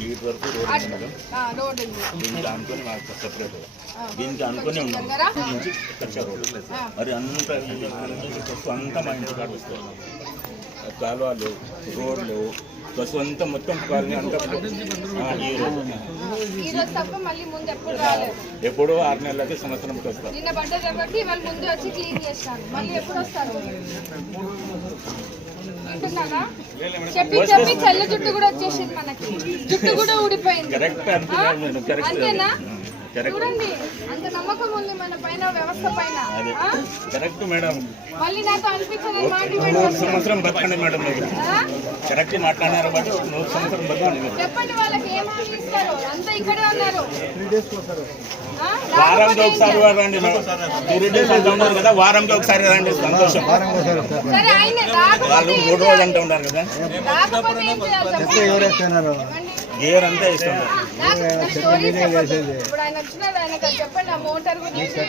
ఈ వరకు రోడ్ దీనికి అనుకుని మాకు సపరేట్ దీనికి అనుకుని ఉన్నాం నుంచి కచ్చా రోడ్ మరి అంతా అంతా మా ఇంటి కాడ వస్తాయి కాలువలు రోడ్లు బస్సు అంతా మొత్తం కాలనీ అంతా ఎప్పుడో 6 నెలలకి సంవత్సరంకి వస్తారు. చెప్పి చెల్ల జుట్టు కూడా వచ్చేసింది, మనకి జుట్టు కూడా ఊడిపోయింది. అంతేనా? చూడండి, అంత నమ్మకం ఉంది మన పైన, వ్యవస్థ పైన. Correct madam. మళ్ళీ నాతో అనిపించని సంవత్సరం బతకండి మేడం. కరెక్ట్ మాట్లాడారు. చెప్పండి వాళ్ళకి ఏం హామీ ఇస్తారు? అంతా ఇక్కడే ఉన్నారు. వారంలో ఒకసారి రండి. 3 days అంటూ ఉన్నారు కదా, వారంలో ఒకసారి రండి. సంతోషం. వాళ్ళు 3 రోజులు అంటూ ఉన్నారు కదా. గేర్ అంతా ఇస్తున్నారు. ఇప్పుడు ఆయన వచ్చినారు, ఆయన చెప్పండి ఆ మోటార్ గురించి.